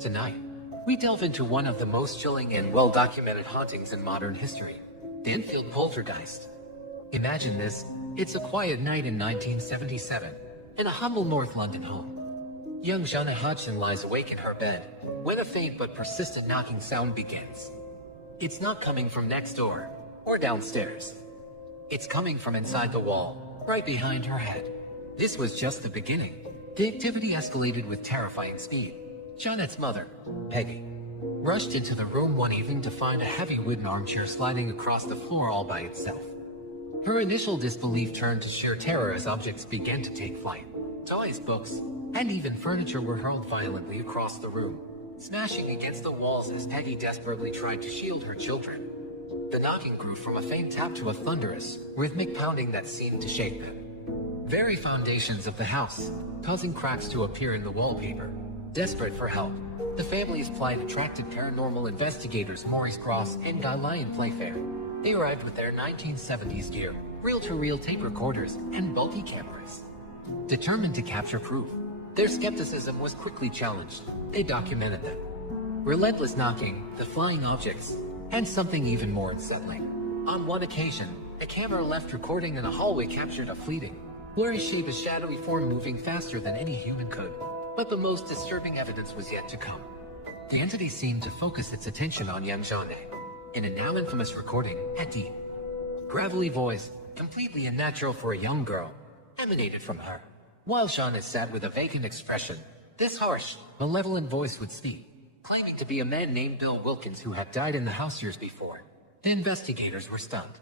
Tonight, we delve into one of the most chilling and well-documented hauntings in modern history, the Enfield poltergeist. Imagine this, it's a quiet night in 1977, in a humble North London home. Young Jana Hodgson lies awake in her bed, when a faint but persistent knocking sound begins. It's not coming from next door, or downstairs. It's coming from inside the wall, right behind her head. This was just the beginning. The activity escalated with terrifying speed. Janet's mother, Peggy, rushed into the room one evening to find a heavy wooden armchair sliding across the floor all by itself. Her initial disbelief turned to sheer terror as objects began to take flight. Toys, books, and even furniture were hurled violently across the room, smashing against the walls as Peggy desperately tried to shield her children. The knocking grew from a faint tap to a thunderous, rhythmic pounding that seemed to shake the very foundations of the house, causing cracks to appear in the wallpaper. Desperate for help, the family's plight attracted paranormal investigators Maurice Cross and Guy Lyon Playfair. They arrived with their 1970s gear, reel-to-reel tape recorders, and bulky cameras. Determined to capture proof, their skepticism was quickly challenged. They documented them. Relentless knocking, the flying objects, and something even more unsettling. On one occasion, a camera left recording in a hallway captured a fleeting, blurry shape, a shadowy form moving faster than any human could. But the most disturbing evidence was yet to come. The entity seemed to focus its attention on young Jeanne. In a now infamous recording, a deep, gravelly voice, completely unnatural for a young girl, emanated from her. While Jeanne sat with a vacant expression, this harsh, malevolent voice would speak, claiming to be a man named Bill Wilkins who had died in the house years before. The investigators were stunned.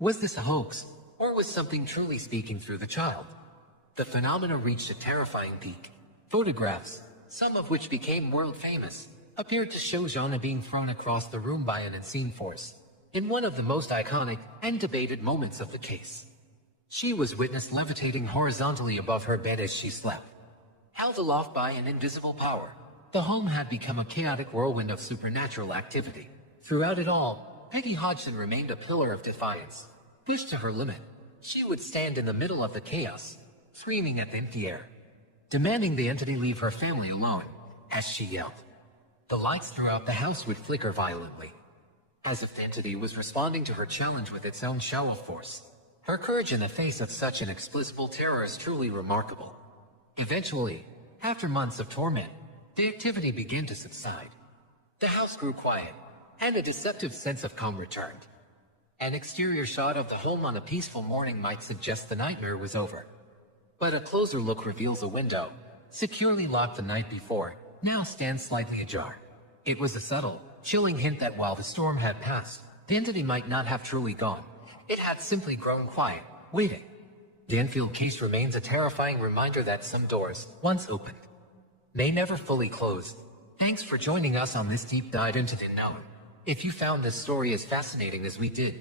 Was this a hoax, or was something truly speaking through the child? The phenomena reached a terrifying peak. Photographs, some of which became world famous, appeared to show Jeanne being thrown across the room by an unseen force, in one of the most iconic and debated moments of the case. She was witnessed levitating horizontally above her bed as she slept. Held aloft by an invisible power, the home had become a chaotic whirlwind of supernatural activity. Throughout it all, Peggy Hodgson remained a pillar of defiance. Pushed to her limit, she would stand in the middle of the chaos, screaming at the empty air, demanding the entity leave her family alone. As she yelled, the lights throughout the house would flicker violently, as if the entity was responding to her challenge with its own show of force. Her courage in the face of such an inexplicable terror is truly remarkable. Eventually, after months of torment, the activity began to subside. The house grew quiet, and a deceptive sense of calm returned. An exterior shot of the home on a peaceful morning might suggest the nightmare was over. But a closer look reveals a window, securely locked the night before, now stands slightly ajar. It was a subtle, chilling hint that while the storm had passed, the entity might not have truly gone. It had simply grown quiet, waiting. The Enfield case remains a terrifying reminder that some doors, once opened, may never fully close. Thanks for joining us on this deep dive into the unknown. If you found this story as fascinating as we did,